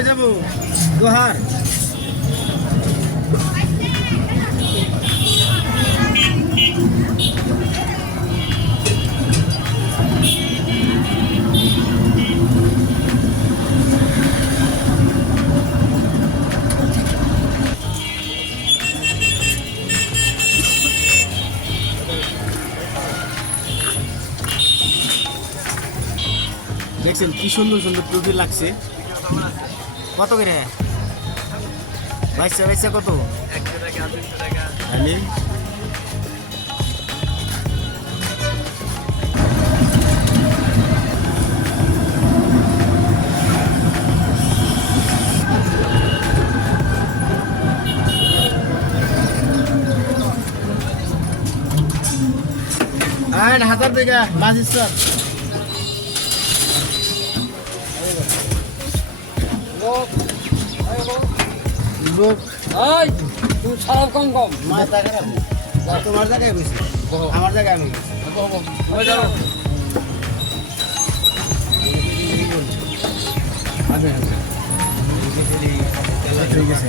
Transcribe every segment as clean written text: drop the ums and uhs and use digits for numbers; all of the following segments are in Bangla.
কই যাবো দোহার দেখছেন কি সুন্দর সুন্দর টুপি লাগছে কত করে বাইশা বাইশা কত আমি আর 1000 টাকা বাজিস স্যার লোক এই তুই সব কম কম মাছ টাকা রাখবো তোমার জায়গায় বেশি আমার জায়গায় আমি হয়ে যাও ঠিক আছে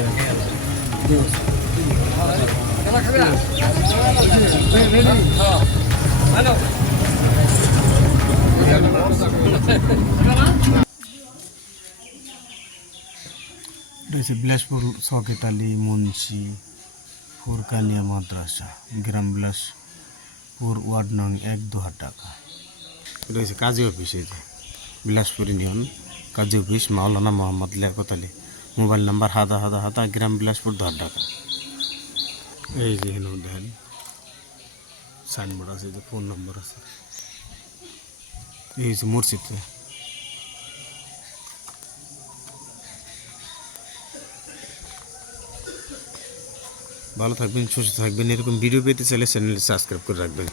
কেনা খাবে না হ্যাঁ হ্যালো রয়েছে বিলাসপুর সকেট আলী মুন্সি ফুরকানিয়া মাদ্রাসা গ্রাম বিলাসপুর ওয়ার্ড নং 1 দোহাটাকা রয়েছে কাজী অফিস এই যে বিলাসপুর ইউনিয়ন কাজী অফিস মাওলানা মোহাম্মদ লিয়াকত আলী মোবাইল নাম্বার হাদা গ্রাম বিলাসপুর দোহাটাকা এই যে হেন দেখেন সাইনবোর্ড আছে যে ফোন নম্বর আছে এই হচ্ছে মসজিদ ভালো থাকবেন সুস্থ থাকবেন এরকম ভিডিও পেতে চাইলে চ্যানেল সাবস্ক্রাইব করে রাখবেন।